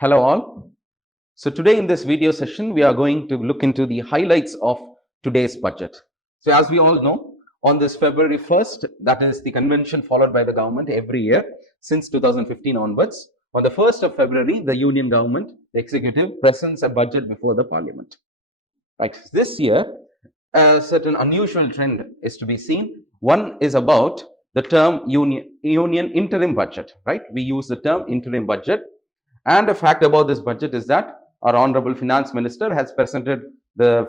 Hello all. So today in this video session, we are going to look into the highlights of today's budget. So as we all know, on this February 1st, that is the convention followed by the government every year since 2015 onwards. On the 1st of February, the union government, the executive, presents a budget before the parliament. Right. This year, a certain unusual trend is to be seen. One is about the term union interim budget, right? We use the term interim budget. And a fact about this budget is that our Honorable Finance Minister has presented the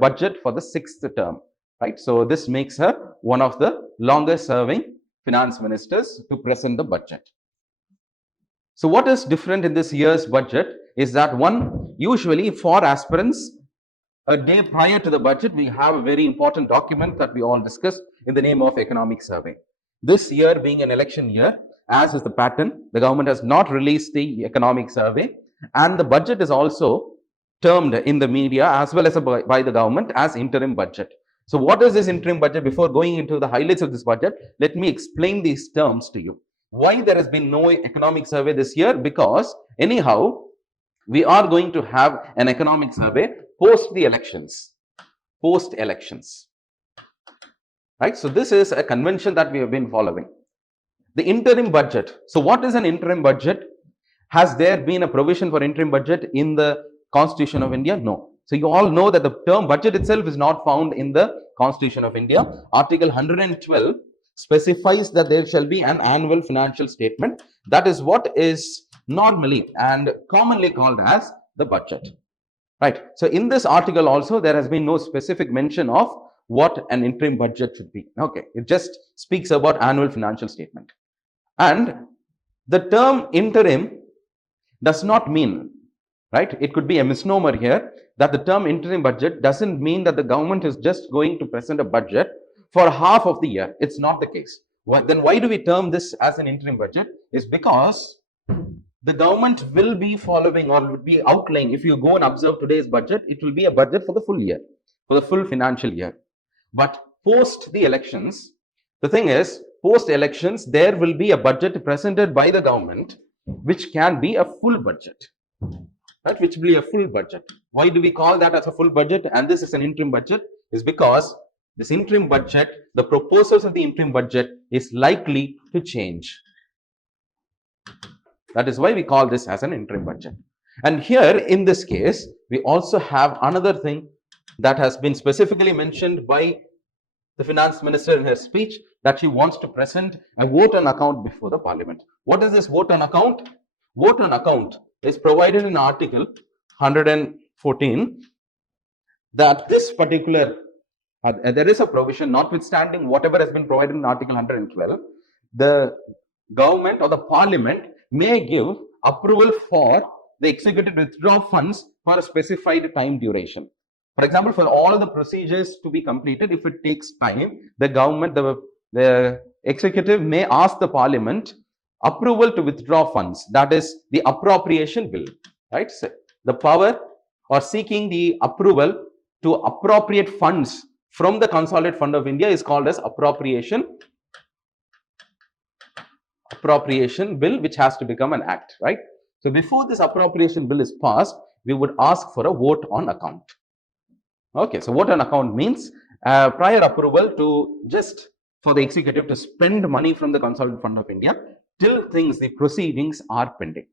budget for the 6th term, right? So this makes her one of the longest serving finance ministers to present the budget. So what is different in this year's budget is that usually for aspirants, a day prior to the budget, we have a very important document that we all discussed in the name of economic survey. This year being an election year, as is the pattern, the government has not released the economic survey, and the budget is also termed in the media as well as by the government as interim budget. So what is this interim budget? Before going into the highlights of this budget, let me explain these terms to you. Why there has been no economic survey this year? Because anyhow, we are going to have an economic survey post the elections, right? So this is a convention that we have been following. The interim budget. So what is an interim budget? Has there been a provision for interim budget in the Constitution of India? No. So you all know that the term budget itself is not found in the Constitution of India. Article 112 specifies that there shall be an annual financial statement. That is what is normally and commonly called as the budget. Right. So in this article also, there has been no specific mention of what an interim budget should be. Okay. It just speaks about annual financial statement. And the term interim does not mean, right? It could be a misnomer here that the term interim budget doesn't mean that the government is just going to present a budget for half of the year. It's not the case. Then why do we term this as an interim budget? Is because the government will be following or will be outlining. If you go and observe today's budget, it will be a budget for the full year, for the full financial year. But post the elections, the thing is, post elections, there will be a budget presented by the government, which can be a full budget, right? Which will be a full budget. Why do we call that as a full budget? And this is an interim budget, is because this interim budget, the proposals of the interim budget is likely to change. That is why we call this as an interim budget. And here in this case, we also have another thing that has been specifically mentioned by the finance minister in her speech, that she wants to present a vote on account before the parliament. What is this vote on account? Vote on account is provided in Article 114 that this particular, there is a provision, notwithstanding whatever has been provided in Article 112, the government or the parliament may give approval for the executive withdraw funds for a specified time duration. For example, for all the procedures to be completed, if it takes time, the government, the executive may ask the parliament approval to withdraw funds. That is the appropriation bill, right? So the power or seeking the approval to appropriate funds from the Consolidated Fund of India is called as appropriation bill, which has to become an act, right? So before this appropriation bill is passed, we would ask for a vote on account. Okay, so vote on account means prior approval to just for the executive to spend money from the Consolidated Fund of India till the proceedings are pending.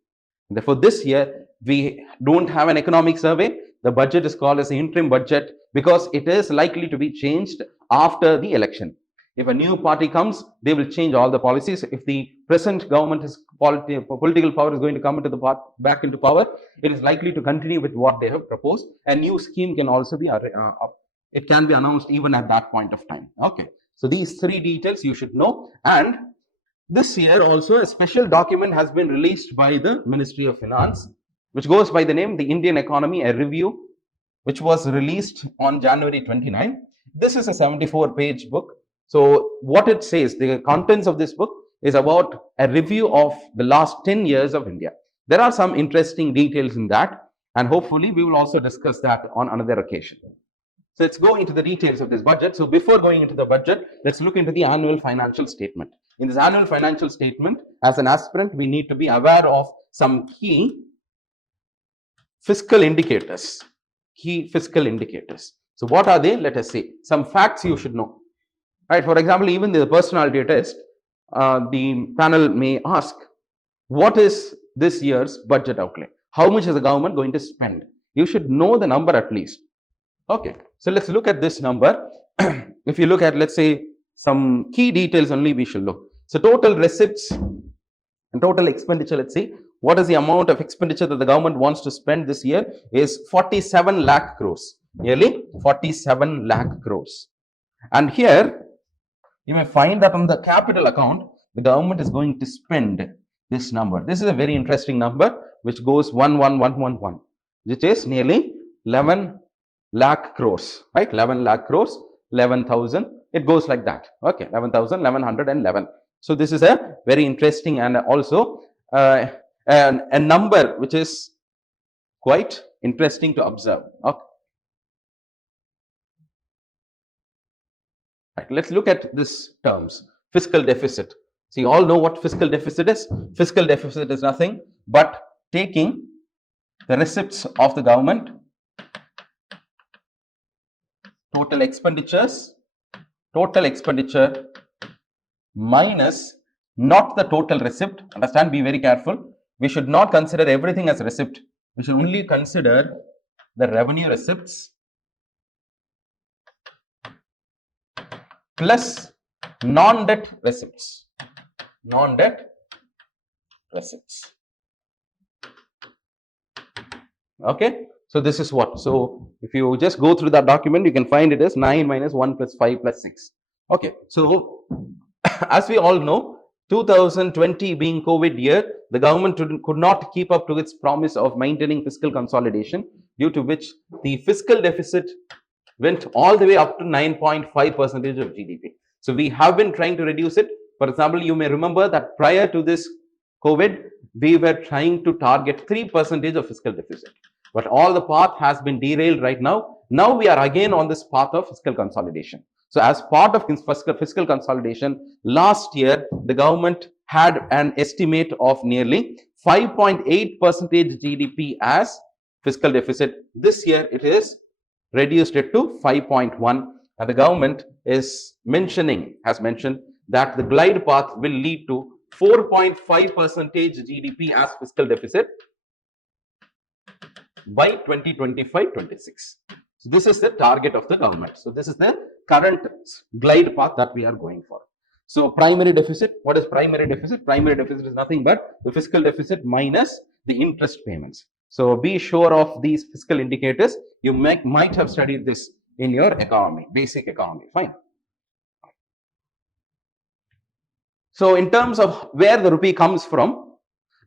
Therefore, this year we don't have an economic survey. The budget is called as the interim budget because it is likely to be changed after the election. If a new party comes, they will change all the policies. If the present government is political power is going to come into back into power, it is likely to continue with what they have proposed. A new scheme can also be it can be announced even at that point of time. Okay, so these three details you should know. And this year also a special document has been released by the Ministry of Finance, which goes by the name the Indian Economy, a review, which was released on January 29. This is a 74-page book. So what it says, the contents of this book is about a review of the last 10 years of India. There are some interesting details in that, and hopefully we will also discuss that on another occasion. So let's go into the details of this budget. So before going into the budget, let's look into the annual financial statement. In this annual financial statement, as an aspirant, we need to be aware of some key fiscal indicators, key fiscal indicators. So what are they? Let us see. Some facts you should know. Right. For example, even the personality test, the panel may ask, what is this year's budget outlay? How much is the government going to spend? You should know the number at least. Okay. So let's look at this number. If you look at, let's say, some key details only we should look. So total receipts and total expenditure, let's see. What is the amount of expenditure that the government wants to spend this year is 47 lakh crores. Nearly 47 lakh crores. And here, you may find that on the capital account, the government is going to spend this number. This is a very interesting number, which goes 11111, which is nearly 11 lakh crores, right? 11 lakh crores, 11,000. It goes like that. Okay, 11,000, 1111. So this is a very interesting and also a number which is quite interesting to observe. Okay. Right, let's look at this terms. Fiscal deficit. So you all know what fiscal deficit is. Fiscal deficit is nothing but taking the receipts of the government, total expenditure minus not the total receipt. Understand, be very careful. We should not consider everything as receipt. We should only consider the revenue receipts plus non-debt receipts. Non-debt receipts. Okay. So this is what. So if you just go through that document, you can find it as 9 minus 1 plus 5 plus 6. Okay. So as we all know, 2020 being COVID year, the government could not keep up to its promise of maintaining fiscal consolidation, due to which the fiscal deficit went all the way up to 9.5% of GDP. So we have been trying to reduce it. For example, you may remember that prior to this COVID, we were trying to target 3% of fiscal deficit. But all the path has been derailed right now. Now we are again on this path of fiscal consolidation. So as part of fiscal consolidation, last year, the government had an estimate of nearly 5.8% GDP as fiscal deficit. This year, it is reduced it to 5.1, and the government has mentioned that the glide path will lead to 4.5% GDP as fiscal deficit by 2025-26. So this is the target of the government. So this is the current glide path that we are going for. So primary deficit, what is primary deficit? Primary deficit is nothing but the fiscal deficit minus the interest payments. So be sure of these fiscal indicators. You might have studied this in your economy, basic economy. Fine. So in terms of where the rupee comes from,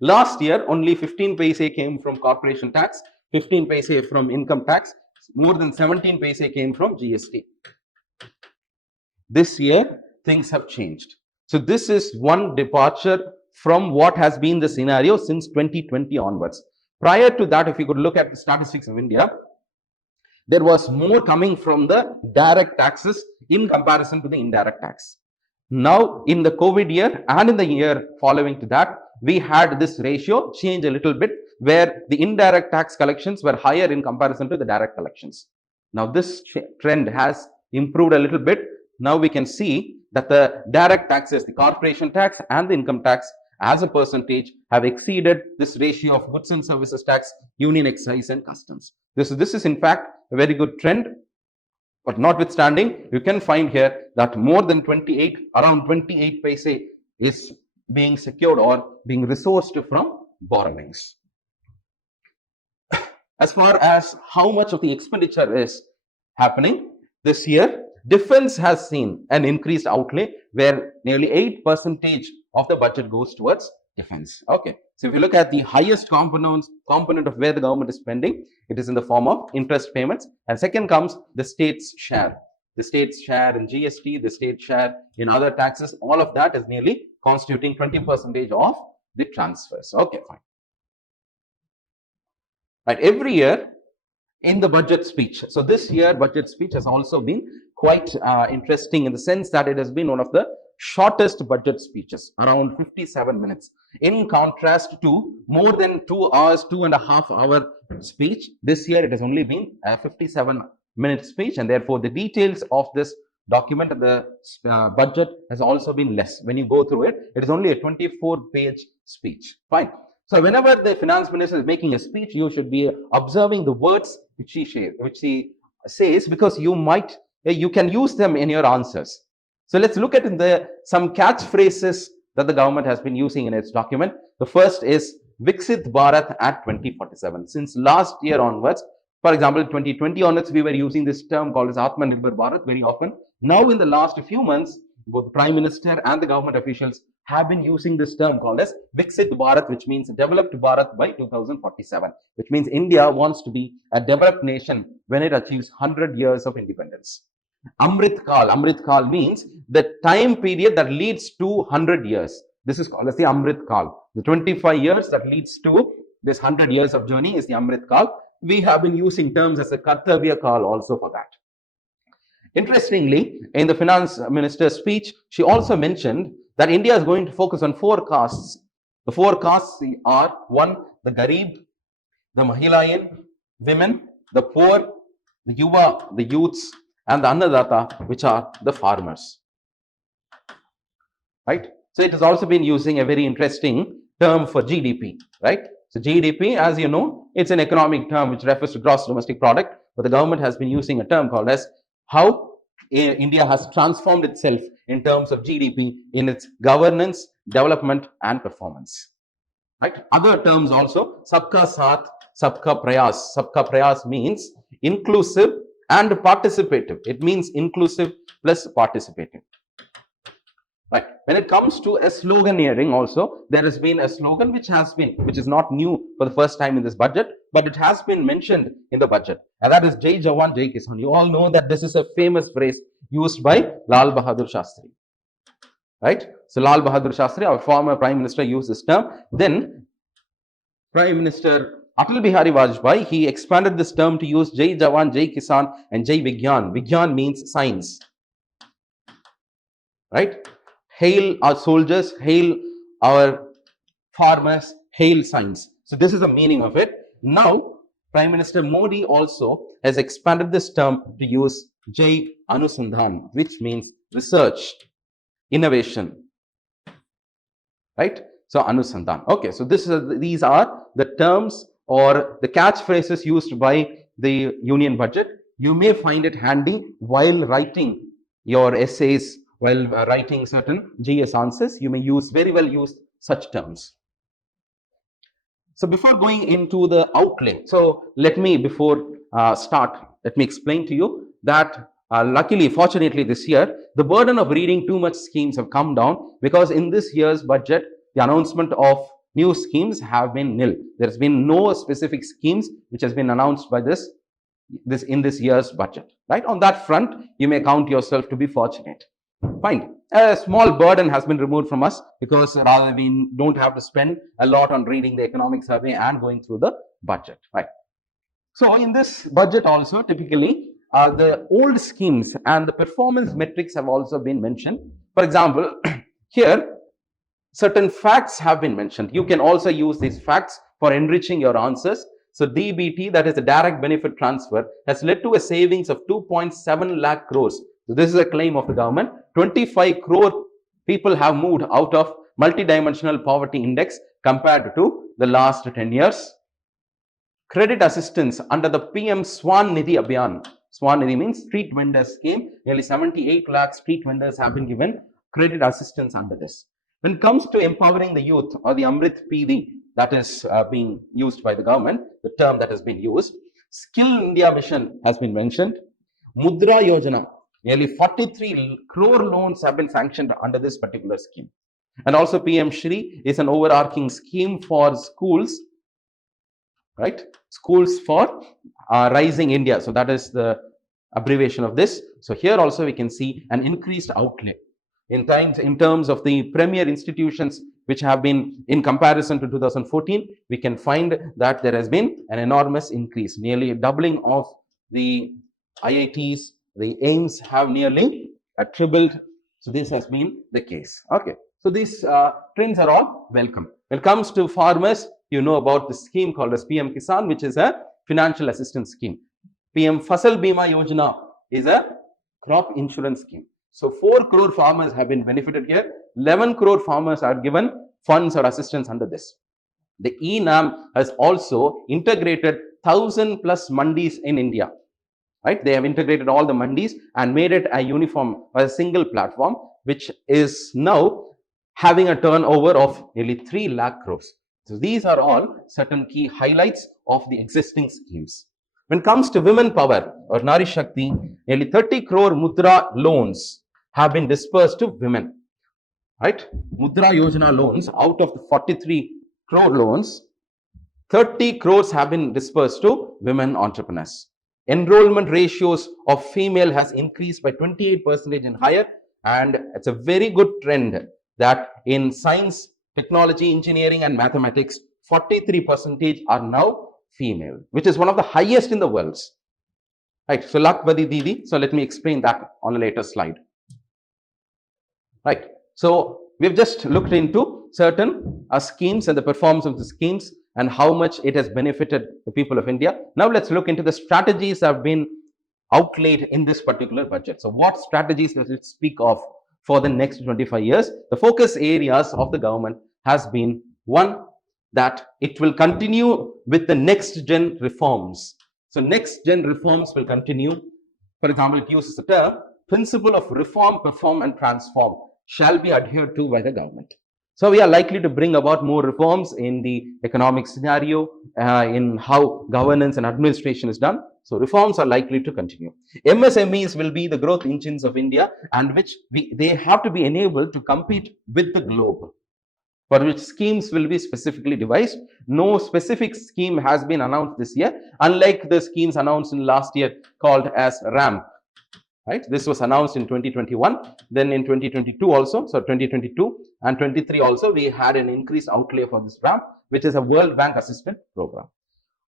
last year only 15 paise came from corporation tax, 15 paise from income tax, more than 17 paise came from GST. This year, things have changed. So this is one departure from what has been the scenario since 2020 onwards. Prior to that, if you could look at the statistics of India, there was more coming from the direct taxes in comparison to the indirect tax. Now, in the COVID year and in the year following to that, we had this ratio change a little bit, where the indirect tax collections were higher in comparison to the direct collections. Now, this trend has improved a little bit. Now, we can see that the direct taxes, the corporation tax and the income tax as a percentage have exceeded this ratio of goods and services tax, union excise and customs. This is in fact a very good trend. But notwithstanding, you can find here that more than around 28 paise is being secured or being resourced from borrowings. As far as how much of the expenditure is happening this year, defense has seen an increased outlay, where nearly 8% of the budget goes towards defense. Okay. So if you look at the highest component of where the government is spending, it is in the form of interest payments. And second comes the state's share. The state's share in GST, the state share in other taxes, all of that is nearly constituting 20% of the transfers. Okay, fine. Right, every year in the budget speech. So this year budget speech has also been quite interesting, in the sense that it has been one of the shortest budget speeches, around 57 minutes. In contrast to more than 2 hours, 2.5 hour speech, this year it has only been a 57-minute speech, and therefore the details of this document, the budget has also been less. When you go through it, it is only a 24-page speech. Fine. So whenever the finance minister is making a speech, you should be observing the words which he says, because you can use them in your answers. So let's look at some catchphrases that the government has been using in its document. The first is Viksit Bharat at 2047. Since last year onwards, for example, 2020 onwards, we were using this term called as Atmanirbhar Bharat very often. Now, in the last few months, both the Prime Minister and the government officials have been using this term called as Viksit Bharat, which means developed Bharat by 2047, which means India wants to be a developed nation when it achieves 100 years of independence. Amrit Kaal means the time period that leads to 100 years. This is called as the Amrit Kaal. The 25 years that leads to this 100 years of journey is the Amrit Kaal. We have been using terms as a Kartavya Kaal also for that. Interestingly, in the finance minister's speech, she also mentioned that India is going to focus on 4 castes. The 4 castes are: 1, the Garib, the Mahilayan, women, the poor, the Yuva, the youths, and the Annadata, which are the farmers. Right? So it has also been using a very interesting term for GDP. Right? So GDP, as you know, it's an economic term which refers to gross domestic product, but the government has been using a term called as how India has transformed itself in terms of GDP in its governance, development, and performance. Right? Other terms also: Sabka Saath, Sabka Prayas. Sabka Prayas means inclusive and participative. It means inclusive plus participative. Right. When it comes to a sloganeering also, there has been a slogan which is not new for the first time in this budget, but it has been mentioned in the budget, and that is Jai Jawan, Jai Kisan. You all know that this is a famous phrase used by Lal Bahadur Shastri. Right? So Lal Bahadur Shastri, our former Prime Minister, used this term. Then Prime Minister Atal Bihari Vajpayee, he expanded this term to use Jai Jawan, Jai Kisan, and Jai Vigyan. Vigyan means science. Right? Hail our soldiers, hail our farmers, hail science. So this is the meaning of it. Now, Prime Minister Modi also has expanded this term to use Jai Anusandhan, which means research, innovation. Right? So Anusandhan. Okay, so these are the terms or the catchphrases used by the union budget. You may find it handy while writing your essays, while writing certain GS answers. You may very well use such terms. So before going into the outlay, so let me explain to you that luckily, fortunately this year, the burden of reading too much schemes have come down, because in this year's budget, the announcement of new schemes have been nil. There has been no specific schemes which has been announced by in this year's budget. Right? On that front, you may count yourself to be fortunate. Fine. A small burden has been removed from us, because rather we don't have to spend a lot on reading the economic survey and going through the budget. Right. So in this budget also, typically the old schemes and the performance metrics have also been mentioned. For example, here certain facts have been mentioned. You can also use these facts for enriching your answers. So DBT, that is the direct benefit transfer, has led to a savings of 2.7 lakh crores. So this is a claim of the government. 25 crore people have moved out of multidimensional poverty index compared to the last 10 years. Credit assistance under the PM Swan Nidhi Abhiyan. Swan Nidhi means street vendors scheme. Nearly 78 lakh street vendors have been given credit assistance under this. When it comes to empowering the youth, or the Amrit PD, that is being used by the government, the term that has been used. Skill India Mission has been mentioned. Mudra Yojana, nearly 43 crore loans have been sanctioned under this particular scheme. And also PM Shri is an overarching scheme for schools, right? Schools for Rising India. So that is the abbreviation of this. So here also we can see an increased outlay. In terms of the premier institutions which have been in comparison to 2014, we can find that there has been an enormous increase, nearly a doubling of the IITs. The AIIMS have nearly tripled. So this has been the case. Okay. So these trends are all welcome. When it comes to farmers, you know about the scheme called as PM Kisan, which is a financial assistance scheme. PM Fasal Bima Yojana is a crop insurance scheme. So 4 crore farmers have been benefited here. 11 crore farmers are given funds or assistance under this. The ENAM has also integrated 1,000 plus mandis in India. Right? They have integrated all the mandis and made it a uniform or a single platform, which is now having a turnover of nearly 3 lakh crores. So these are all certain key highlights of the existing schemes. When it comes to women power or Nari Shakti, nearly 30 crore Mudra loans have been dispersed to women. Right? Mudra Yojana loans, out of the 43 crore loans, 30 crores have been dispersed to women entrepreneurs. Enrollment ratios of female has increased by 28% and higher, and it's a very good trend that in science, technology, engineering and mathematics, 43% are now female, which is one of the highest in the world. Right, so Lakvadi Didi, so let me explain that on a later slide. Right, so we've just looked into certain schemes and the performance of the schemes and how much it has benefited the people of India. Now let's look into the strategies that have been outlaid in this particular budget. So what strategies does it speak of for the next 25 years? The focus areas of the government has been, one, that it will continue with the next gen reforms. So next gen reforms will continue. For example, it uses the term principle of reform, perform and transform shall be adhered to by the government. So we are likely to bring about more reforms in the economic scenario, in how governance and administration is done. So reforms are likely to continue. MSMEs will be the growth engines of India, and which they have to be enabled to compete with the globe, for which schemes will be specifically devised. No specific scheme has been announced this year, unlike the schemes announced in last year called as RAMP. Right, this was announced in 2021, then in 2022 also, so 2022 and 23 also, we had an increased outlay for this RAMP, which is a World Bank assisted program.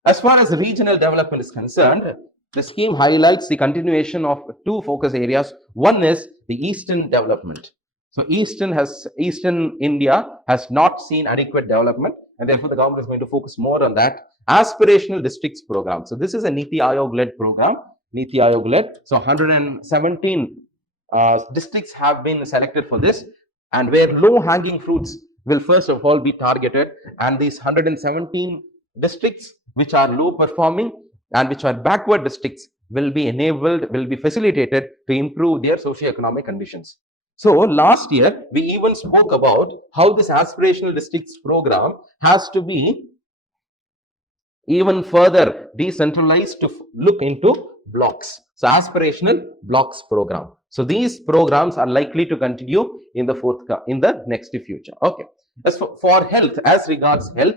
As far as regional development is concerned, the scheme highlights the continuation of 2 focus areas. One is the Eastern development. So Eastern India has not seen adequate development, and therefore the government is going to focus more on that. Aspirational districts program. So this is a Niti Aayog-led program. Niti Aayog-led. So 117 districts have been selected for this, and where low-hanging fruits will first of all be targeted, and these 117 districts which are low-performing and which are backward districts will be enabled, will be facilitated to improve their socio-economic conditions. So last year, we even spoke about how this aspirational districts program has to be even further decentralized to look into blocks. So aspirational blocks program. So these programs are likely to continue in the next future. Okay. As for health, as regards health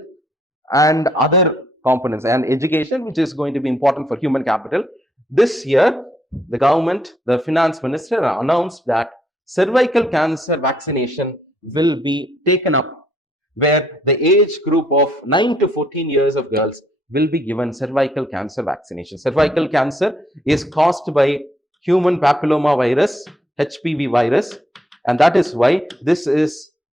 and other components and education, which is going to be important for human capital, this year the government, the finance minister announced that cervical cancer vaccination will be taken up, where the age group of 9 to 14 years of girls will be given cervical cancer vaccination. Cervical cancer is caused by human papilloma virus, HPV virus, and that is why this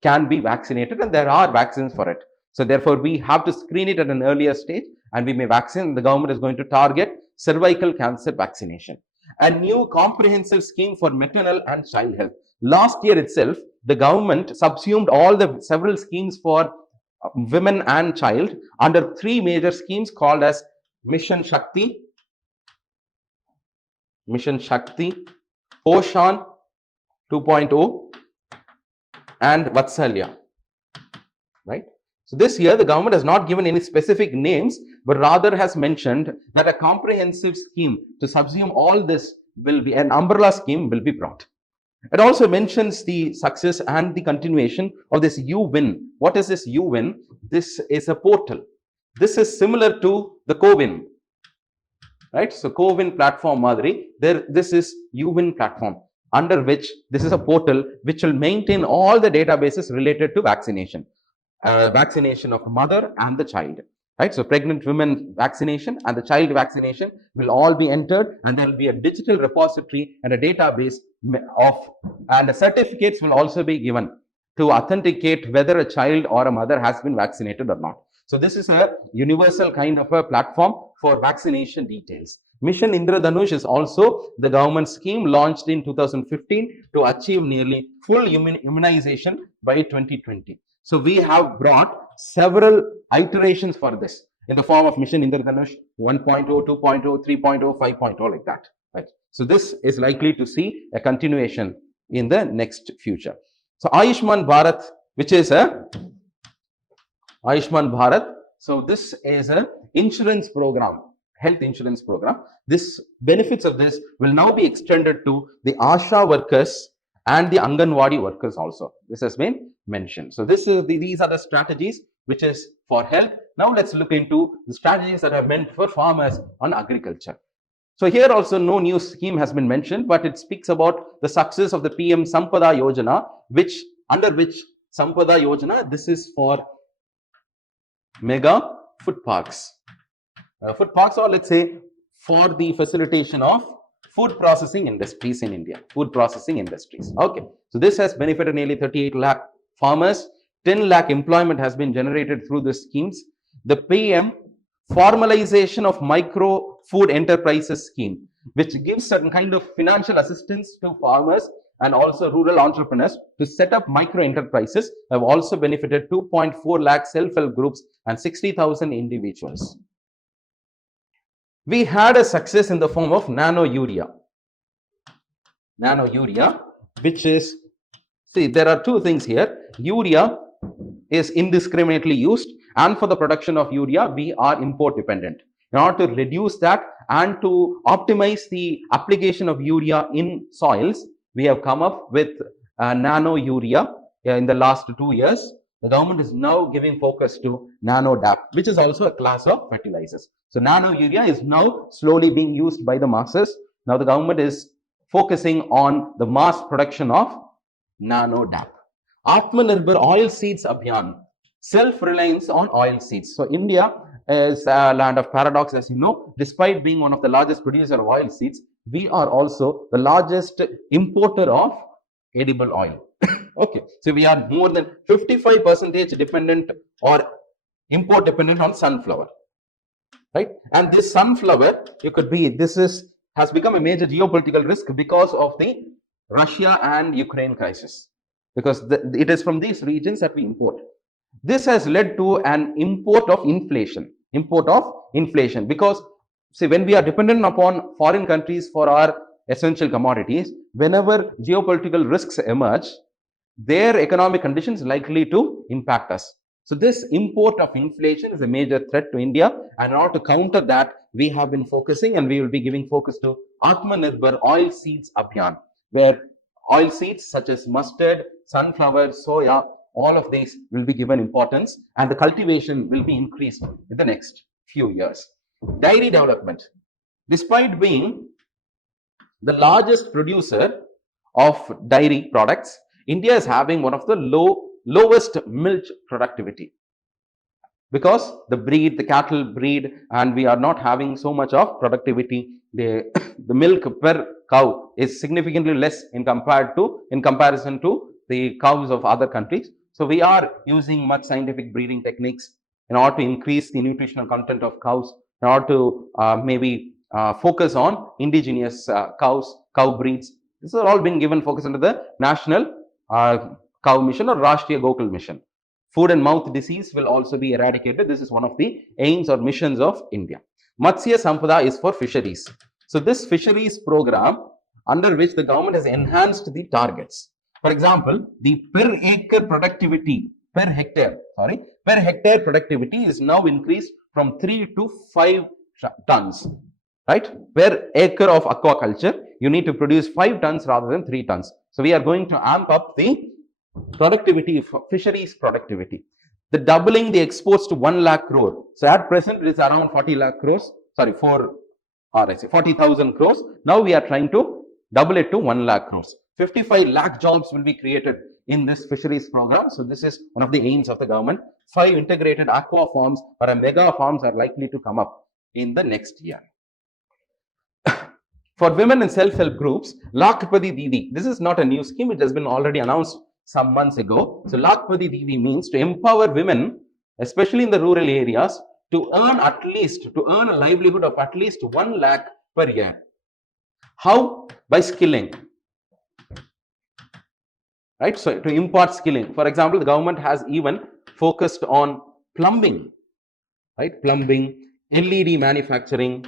can be vaccinated, and there are vaccines for it. So therefore, we have to screen it at an earlier stage, and we may vaccinate. The government is going to target cervical cancer vaccination. A new comprehensive scheme for maternal and child health. Last year itself, the government subsumed all the several schemes for women and child under 3 major schemes called as Mission Shakti, Poshan 2.0 and Vatsalya. Right? So this year the government has not given any specific names, but rather has mentioned that a comprehensive scheme to subsume all this will be an umbrella scheme will be brought. It also mentions the success and the continuation of this UWin. What is this UWin? This is a portal. This is similar to the CoWin, right? So CoWin platform Madhuri, this is UWin platform, under which this is a portal which will maintain all the databases related to vaccination, vaccination of mother and the child. Right, so pregnant women vaccination and the child vaccination will all be entered, and there will be a digital repository and a database and certificates will also be given to authenticate whether a child or a mother has been vaccinated or not. So this is a universal kind of a platform for vaccination details. Mission Indradhanush is also the government scheme launched in 2015 to achieve nearly full immunization by 2020. So we have brought several iterations for this in the form of Mission Indradhanush 1.0, 2.0, 3.0, 5.0, like that. Right. So this is likely to see a continuation in the next future. So Ayushman Bharat, which is a Ayushman Bharat. So this is an insurance program, health insurance program. This benefits of this will now be extended to the ASHA workers and the Anganwadi workers also. This has been mentioned. So these are the strategies which is for health. Now let's look into the strategies that are meant for farmers on agriculture. So here also no new scheme has been mentioned, but it speaks about the success of the PM Sampada Yojana, under which Sampada Yojana, this is for mega food parks. Food parks, or let's say for the facilitation of food processing industries in India, food processing industries. Okay, so this has benefited nearly 38 lakh farmers. 10 lakh employment has been generated through the schemes. The PM formalization of micro food enterprises scheme, which gives certain kind of financial assistance to farmers and also rural entrepreneurs to set up micro enterprises, have also benefited 2.4 lakh self-help groups and 60,000 individuals. We had a success in the form of nano urea. Nano urea, which is, see, there are two things here. Urea is indiscriminately used, and for the production of urea, we are import dependent. In order to reduce that and to optimize the application of urea in soils, we have come up with nano urea in the last 2 years. The government is now giving focus to nano DAP, which is also a class of fertilizers. So nano urea is now slowly being used by the masses. Now the government is focusing on the mass production of nano DAP. Atmanirbhar oil seeds Abhiyan, self-reliance on oil seeds. So India is a land of paradox, as you know. Despite being one of the largest producers of oil seeds, we are also the largest importer of edible oil. Okay, so we are more than 55% dependent or import dependent on sunflower, right? And this sunflower, has become a major geopolitical risk because of the Russia and Ukraine crisis, because it is from these regions that we import. This has led to an import of inflation, because see, when we are dependent upon foreign countries for our essential commodities, whenever geopolitical risks emerge, their economic conditions likely to impact us. So this import of inflation is a major threat to India, and in order to counter that, we have been focusing, and we will be giving focus to Atmanirbhar oil seeds Abhiyan, where oil seeds such as mustard, sunflower, soya, all of these will be given importance, and the cultivation will be increased in the next few years. Dairy development. Despite being the largest producer of dairy products, India is having one of the lowest milk productivity, because the cattle breed, and we are not having so much of productivity. The milk per cow is significantly less in comparison to the cows of other countries. So we are using much scientific breeding techniques in order to increase the nutritional content of cows, in order to focus on indigenous cow breeds. This has all been given focus under the National Cow Mission or Rashtriya Gokul Mission. Food and mouth disease will also be eradicated. This is one of the aims or missions of India. Matsya Sampada is for fisheries. So this fisheries program, under which the government has enhanced the targets. For example, the per hectare productivity is now increased from 3 to 5 tons. Right? Per acre of aquaculture, you need to produce 5 tons rather than 3 tons. So we are going to amp up the productivity, fisheries productivity. The doubling the exports to 1 lakh crore. So at present it is around 40 lakh crores. Sorry, 40,000 crores. Now we are trying to double it to 1 lakh crores. 55 lakh jobs will be created in this fisheries program. So this is one of the aims of the government. 5 integrated aqua farms or mega farms are likely to come up in the next year. For women in self-help groups, Lakpati Didi, this is not a new scheme, it has been already announced some months ago. So Lakpati Didi means to empower women, especially in the rural areas, to earn a livelihood of at least 1 lakh per year. How? By skilling. Right? So to impart skilling. For example, the government has even focused on plumbing, right? Plumbing, LED manufacturing,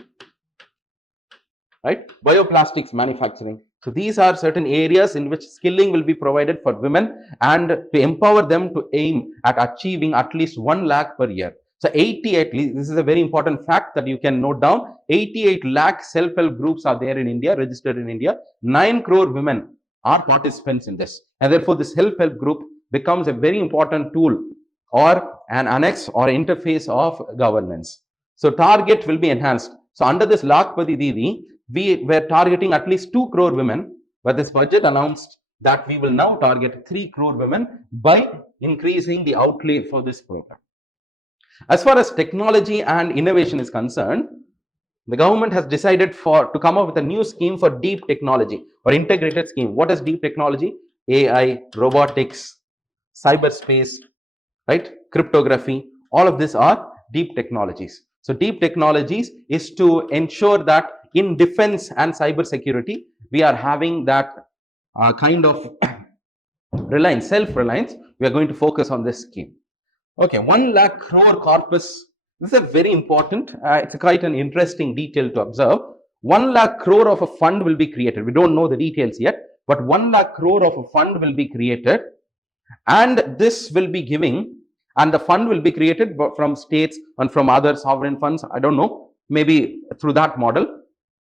right? Bioplastics manufacturing. So these are certain areas in which skilling will be provided for women and to empower them to aim at achieving at least 1 lakh per year. So 88, this is a very important fact that you can note down. 88 lakh self-help groups are there in India, registered in India. 9 crore women are participants in this. And therefore, this self-help group becomes a very important tool or an annex or interface of governance. So target will be enhanced. So under this Lakpati Didi, we were targeting at least 2 crore women, but this budget announced that we will now target 3 crore women by increasing the outlay for this program. As far as technology and innovation is concerned, the government has decided to come up with a new scheme for deep technology or integrated scheme. What is deep technology? AI, robotics, cyberspace, right? Cryptography, all of these are deep technologies. So deep technologies is to ensure that in defense and cyber security, we are having that kind of reliance, self-reliance. We are going to focus on this scheme. Okay, 1 lakh crore corpus. This is a very important, it's quite an interesting detail to observe. 1 lakh crore of a fund will be created. We don't know the details yet, but 1 lakh crore of a fund will be created, and this will be giving, and the fund will be created from states and from other sovereign funds. I don't know, maybe through that model.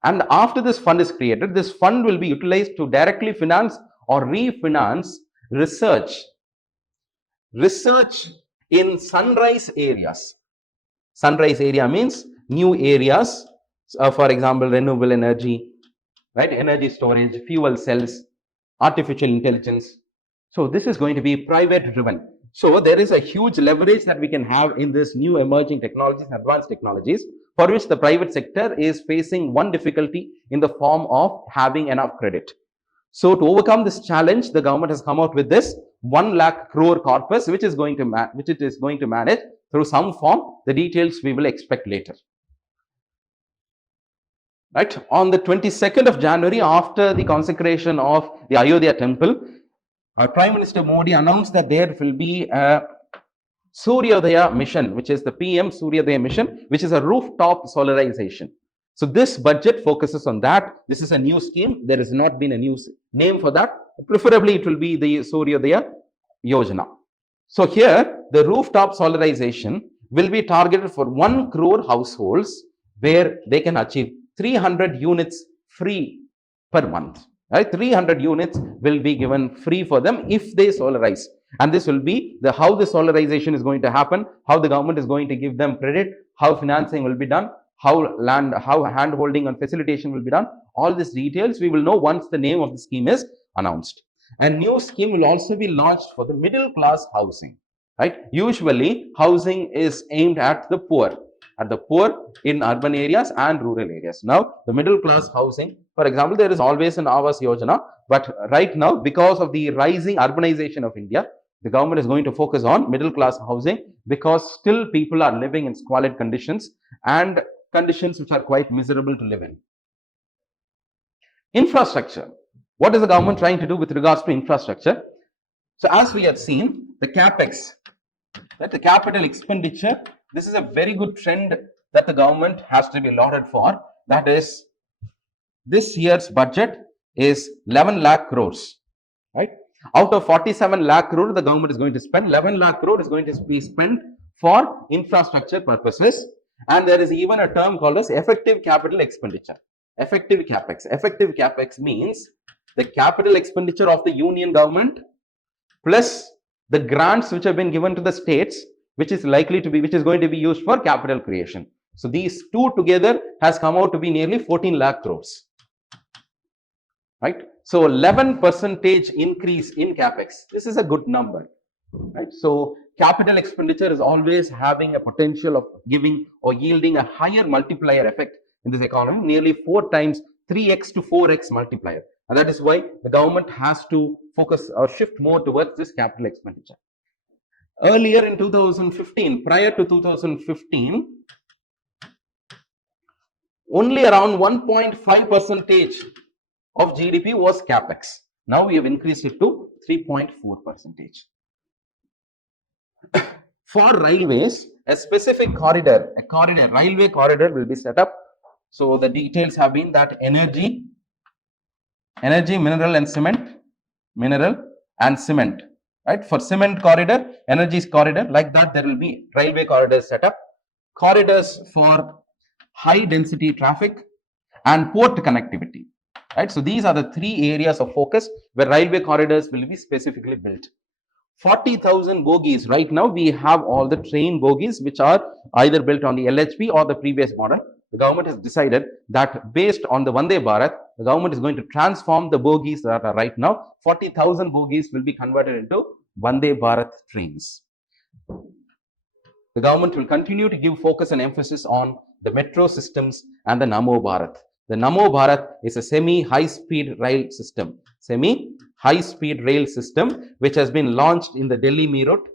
And after this fund is created, this fund will be utilized to directly finance or refinance research in sunrise areas. Sunrise area means new areas, for example, renewable energy, right? Energy storage, fuel cells, artificial intelligence. So this is going to be private driven. So there is a huge leverage that we can have in this new emerging technologies and advanced technologies, for which the private sector is facing one difficulty in the form of having enough credit. So to overcome this challenge, the government has come out with this 1 lakh crore corpus, which it is going to manage through some form. The details we will expect later. Right? On the 22nd of January, after the consecration of the Ayodhya temple, Prime Minister Modi announced that there will be a Suryodaya mission, which is the PM Suryodaya mission, which is a rooftop solarization. So this budget focuses on that. This is a new scheme. There has not been a new name for that. Preferably, it will be the Suryodaya Yojana. So here, the rooftop solarization will be targeted for 1 crore households where they can achieve 300 units free per month. Right? 300 units will be given free for them if they solarize. And this will be how the solarization is going to happen, how the government is going to give them credit, how financing will be done, how hand holding and facilitation will be done. All these details we will know once the name of the scheme is announced. A new scheme will also be launched for the middle class housing. Right? Usually, housing is aimed at the poor in urban areas and rural areas. Now, the middle class housing, for example, there is always an Awas Yojana, but right now, because of the rising urbanization of India, the government is going to focus on middle class housing, because still people are living in squalid conditions and conditions which are quite miserable to live in. Infrastructure. What is the government trying to do with regards to infrastructure? So as we have seen, the capex, that the capital expenditure, this is a very good trend that the government has to be lauded for. That is, this year's budget is 11 lakh crores, right? Out of 47 lakh crore, the government is going to spend 11 lakh crore is going to be spent for infrastructure purposes. And there is even a term called as effective capital expenditure. Effective capex. Effective capex means the capital expenditure of the union government plus the grants which have been given to the states, which is going to be used for capital creation. So these two together has come out to be nearly 14 lakh crores. Right? So 11% increase in capex. This is a good number. Right? So capital expenditure is always having a potential of giving or yielding a higher multiplier effect in this economy, nearly 4 times 3x to 4x multiplier. And that is why the government has to focus or shift more towards this capital expenditure. Earlier in 2015, prior to 2015, only around 1.5% of GDP was capex. Now we have increased it to 3.4%. For railways, a specific corridor, railway corridor will be set up. So the details have been that energy, mineral and cement, right? For cement corridor, energy corridor, like that there will be railway corridors set up, corridors for high density traffic and port connectivity, right? So these are the three areas of focus where railway corridors will be specifically built. 40,000 bogies. Right now we have all the train bogies which are either built on the LHP or the previous model. The government has decided that based on the Vande Bharat, the government is going to transform the bogies that are right now. 40,000 bogies will be converted into Vande Bharat trains. The government will continue to give focus and emphasis on the metro systems and the Namo Bharat. The Namo Bharat is a semi-high-speed rail system. Semi-high-speed rail system which has been launched in the Delhi Meerut,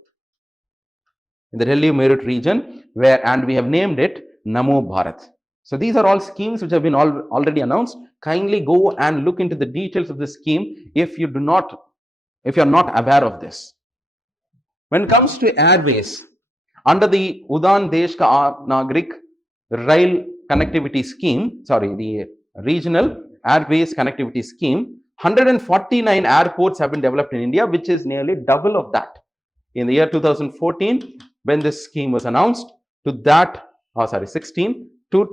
region, and we have named it Namo Bharat. So these are all schemes which have been already announced. Kindly go and look into the details of the scheme if you are not aware of this. When it comes to airways, under the Udan Desh Ka Nagrik Rail Connectivity Scheme, the Regional Airways Connectivity Scheme, 149 airports have been developed in India, which is nearly double of that. In the year 2014, when this scheme was announced, to that, 16, to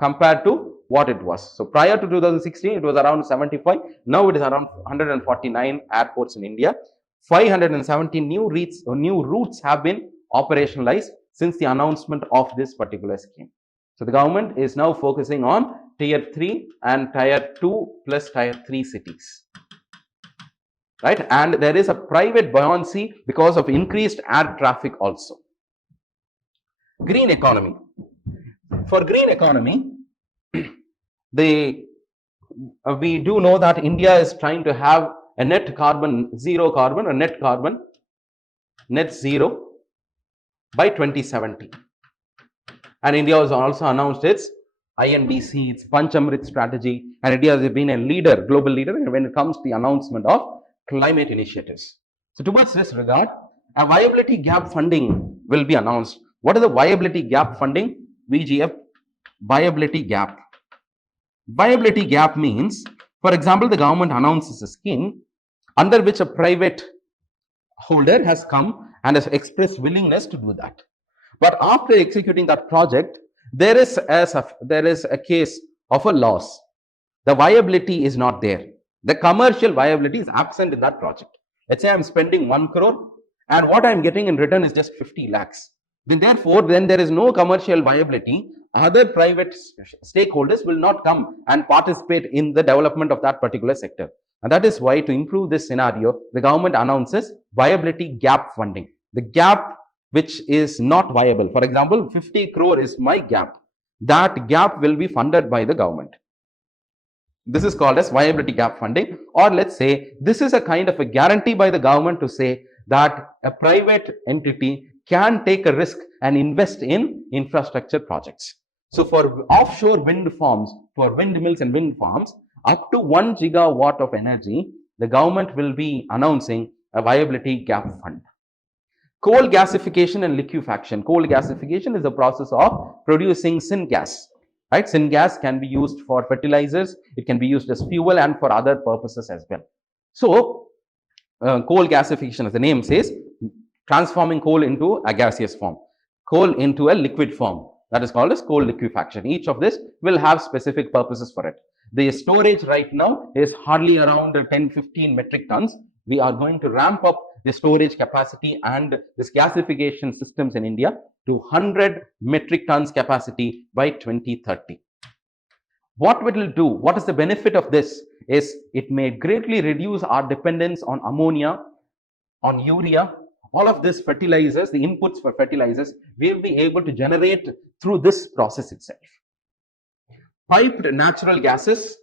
compared to what it was. So prior to 2016, it was around 75. Now it is around 149 airports in India. 570 new routes have been operationalized since the announcement of this particular scheme. So the government is now focusing on tier 3 and tier 2 plus tier 3 cities, right? And there is a private buoyancy because of increased air traffic also. Green economy. For green economy, we do know that India is trying to have a net zero by 2070. And India has also announced its INDC, its Amrit strategy, and India has been a global leader when it comes to the announcement of climate initiatives. So towards this regard, a viability gap funding will be announced. What is the viability gap funding? VGF, viability gap. Viability gap means, for example, the government announces a scheme under which a private holder has come and has expressed willingness to do that. But after executing that project, there is a case of a loss. The viability is not there. The commercial viability is absent in that project. Let's say I'm spending 1 crore and what I'm getting in return is just 50 lakhs. Then therefore, when there is no commercial viability, other private stakeholders will not come and participate in the development of that particular sector. And that is why, to improve this scenario, the government announces viability gap funding. The gap which is not viable, for example, 50 crore is my gap. That gap will be funded by the government. This is called as viability gap funding, or let's say this is a kind of a guarantee by the government to say that a private entity can take a risk and invest in infrastructure projects. So for offshore wind farms, for windmills and wind farms, up to 1 gigawatt of energy, the government will be announcing a viability gap fund. Coal gasification and liquefaction. Coal gasification is the process of producing syngas. Right? Syngas can be used for fertilizers, it can be used as fuel and for other purposes as well. So, coal gasification, as the name says, transforming coal into a gaseous form, coal into a liquid form. That is called as coal liquefaction. Each of this will have specific purposes for it. The storage right now is hardly around 10-15 metric tons. We are going to ramp up the storage capacity and this gasification systems in India to 100 metric tons capacity by 2030. What it will do, what is the benefit of this, is it may greatly reduce our dependence on ammonia, on urea, all of this fertilizers, the inputs for fertilizers, we will be able to generate through this process itself. Piped natural gases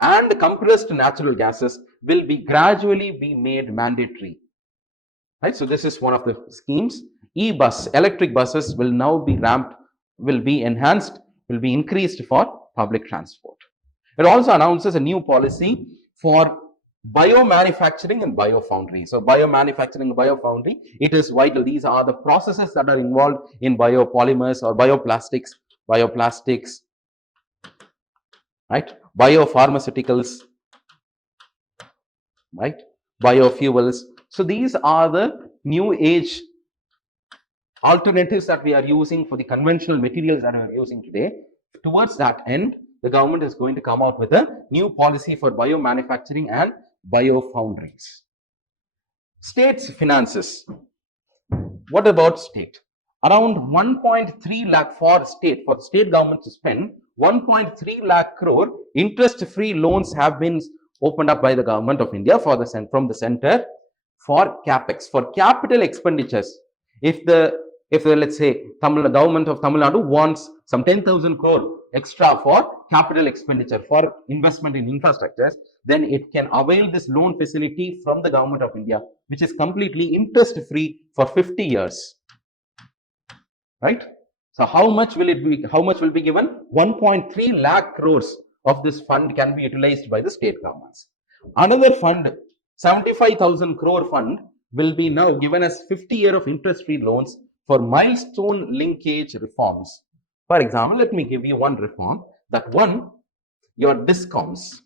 and compressed natural gases will be gradually be made mandatory. Right, so this is one of the schemes. E-bus, electric buses will now be ramped, will be enhanced, will be increased for public transport. It also announces a new policy for biomanufacturing and biofoundry. So biomanufacturing and biofoundry, it is vital. These are the processes that are involved in biopolymers or bioplastics, right? Biopharmaceuticals, right? Biofuels. So these are the new age alternatives that we are using for the conventional materials that we are using today. Towards that end, the government is going to come out with a new policy for biomanufacturing and biofoundries. States finances. What about state? Around 1.3 lakh for state government to spend 1.3 lakh crore interest-free loans have been opened up by the government of India from the center for capex, for capital expenditures. If the let's say government of Tamil Nadu wants some 10,000 crore extra for capital expenditure for investment in infrastructures, then it can avail this loan facility from the government of India, which is completely interest free for 50 years. Right? So how much will it be? How much will be given? 1.3 lakh crores of this fund can be utilized by the state governments. Another fund, 75,000 crore fund, will be now given as 50 year of interest-free loans for milestone linkage reforms. For example, let me give you one reform. That one, your discoms,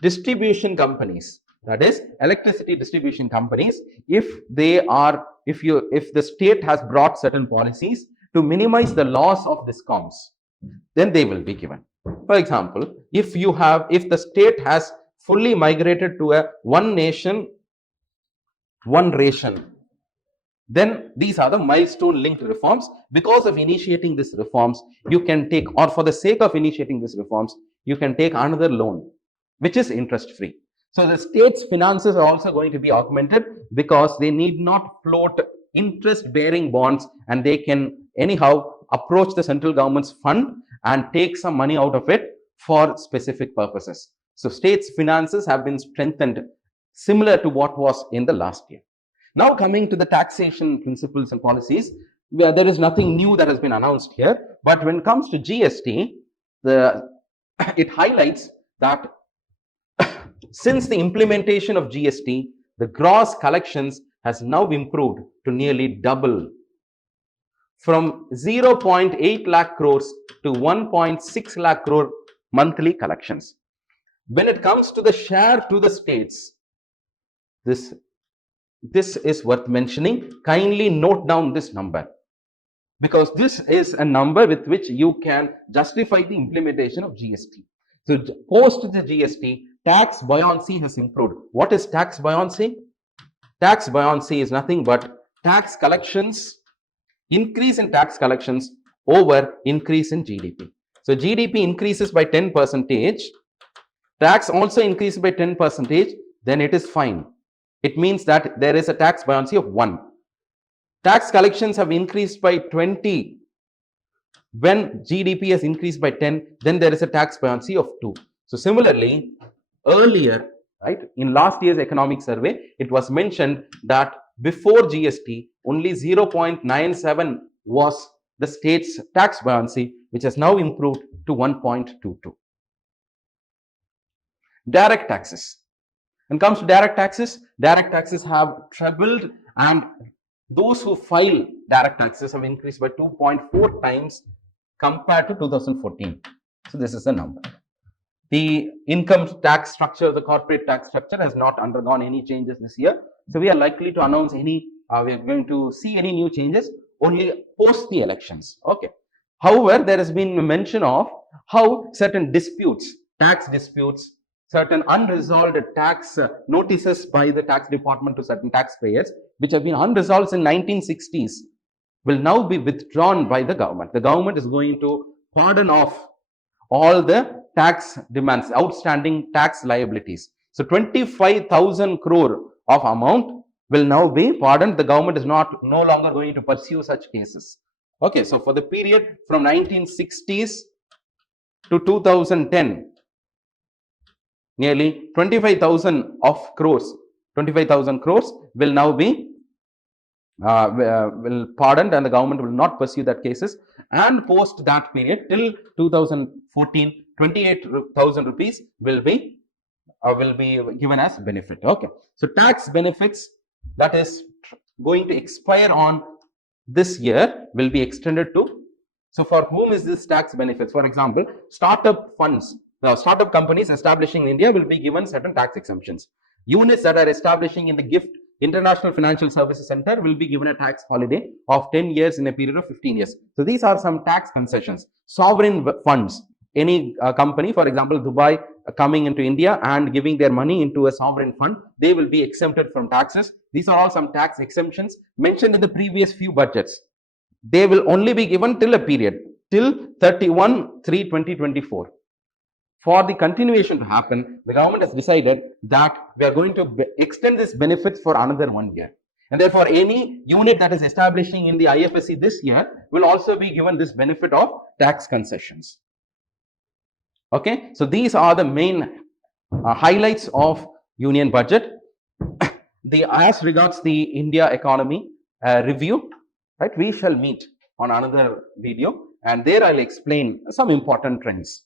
distribution companies, that is electricity distribution companies, if the state has brought certain policies to minimize the loss of discoms, then they will be given. For example, if the state has fully migrated to a one nation, one ration, then these are the milestone linked reforms. Because of initiating these reforms, you can take, or for the sake of initiating these reforms, you can take another loan, which is interest free. So the state's finances are also going to be augmented because they need not float interest bearing bonds, and they can anyhow approach the central government's fund and take some money out of it for specific purposes. So state's finances have been strengthened similar to what was in the last year. Now coming to the taxation principles and policies, there is nothing new that has been announced here. But when it comes to GST, it highlights that since the implementation of GST, the gross collections has now improved to nearly double, from 0.8 lakh crores to 1.6 lakh crore monthly collections. When it comes to the share to the states, this is worth mentioning. Kindly note down this number, because this is a number with which you can justify the implementation of GST. So post the GST, tax buoyancy has improved. What is tax buoyancy? Tax buoyancy is nothing but tax collections, increase in tax collections over increase in GDP. So GDP increases by 10%, tax also increases by 10%, then it is fine. It means that there is a tax buoyancy of 1. Tax collections have increased by 20. When GDP has increased by 10, then there is a tax buoyancy of 2. So similarly, earlier, right, in last year's economic survey, it was mentioned that before GST, only 0.97 was the state's tax buoyancy, which has now improved to 1.22. Direct taxes. When it comes to direct taxes have trebled, and those who file direct taxes have increased by 2.4 times compared to 2014. So this is the number. The income tax structure, the corporate tax structure has not undergone any changes this year. So we are likely to announce we are going to see any new changes only post the elections. Okay. However, there has been mention of how certain disputes, tax disputes, certain unresolved tax notices by the tax department to certain taxpayers, which have been unresolved in 1960s, will now be withdrawn by the government. The government is going to pardon off all the tax demands, outstanding tax liabilities. So 25,000 crore of amount will now be pardoned. The government is no longer going to pursue such cases. Okay, so for the period from 1960s to 2010, nearly 25,000 of crores, 25,000 crores will now be will pardoned, and the government will not pursue that cases. And post that period till 2014, 28,000 rupees will be given as benefit. Okay, so tax benefits that is going to expire on this year will be extended to. So for whom is this tax benefits? For example, startup funds, now startup companies establishing in India will be given certain tax exemptions. Units that are establishing in the GIFT International Financial Services Center will be given a tax holiday of 10 years in a period of 15 years. So these are some tax concessions. Sovereign funds, any company, for example, Dubai coming into India and giving their money into a sovereign fund, they will be exempted from taxes. These are all some tax exemptions mentioned in the previous few budgets. They will only be given till a period, till 31/3/2024. For the continuation to happen, the government has decided that we are going to extend this benefits for another 1 year. And therefore, any unit that is establishing in the IFSC this year will also be given this benefit of tax concessions. Okay, so these are the main highlights of union budget. As regards the India economy review, right, we shall meet on another video, and there I'll explain some important trends.